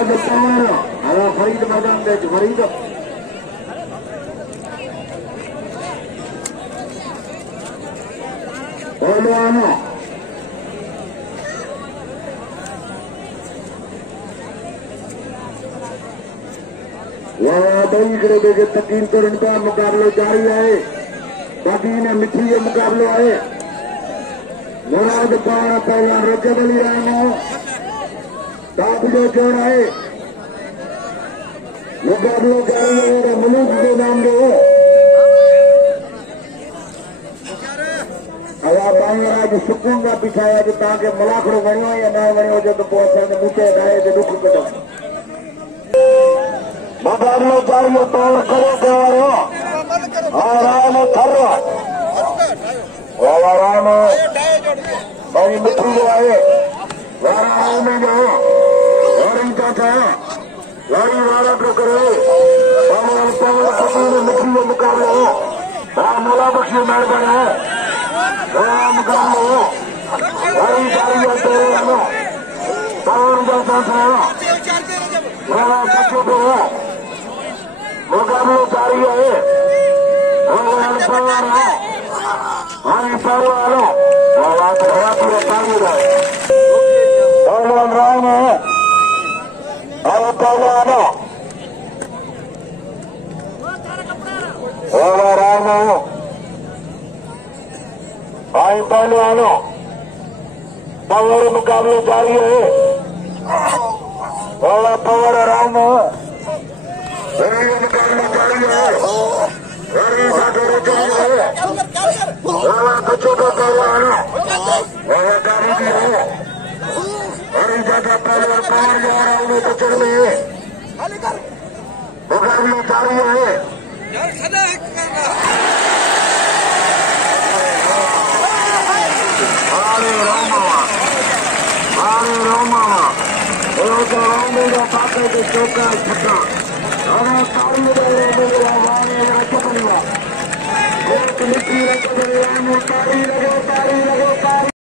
फरीद मैदान दे फरीद पहलवान देखे तकीन करण का मुकाबला जारी है। बाकी ने मिठी के मुकाबले है। मुराद पाना पहलवान रजत अली राम ताबले जोड़ है। मुकाबला जारी है। मनुष्य के नाम दो आज सुकून का पिछाया जो ताकि मलाखड़ो गणियो या ना गणियो जो तो बहुत सारे मुझे गाये जो दुख कटो मुकाबला जारी है। तौर करो करो आराम करो आराम भाई मिठी जो आए आराम में जो वारी चाचा वारी वाला को करे मिठी में मुकाबला हो मोला बख्शी मेहरबान है मुकाबला हो वारी जारी है। तेरे तौर जाता था मेरा बच्चों को मुकाबला जारी है। हमारे परिवारों पहलवान राम है और पहलवानों राम भाई पहलवानों पवर मुकाबले जारी है। पवर राम मुकाबला जारी है। बच्चों का पहलवान गाड़ी भी है और ज्यादा पहलवान पावर जा रहा है उन्हें तो चढ़ रही है। मुकाबला जारी है। हरे रामा पाके के चौका छक्का और तारी मिट्टी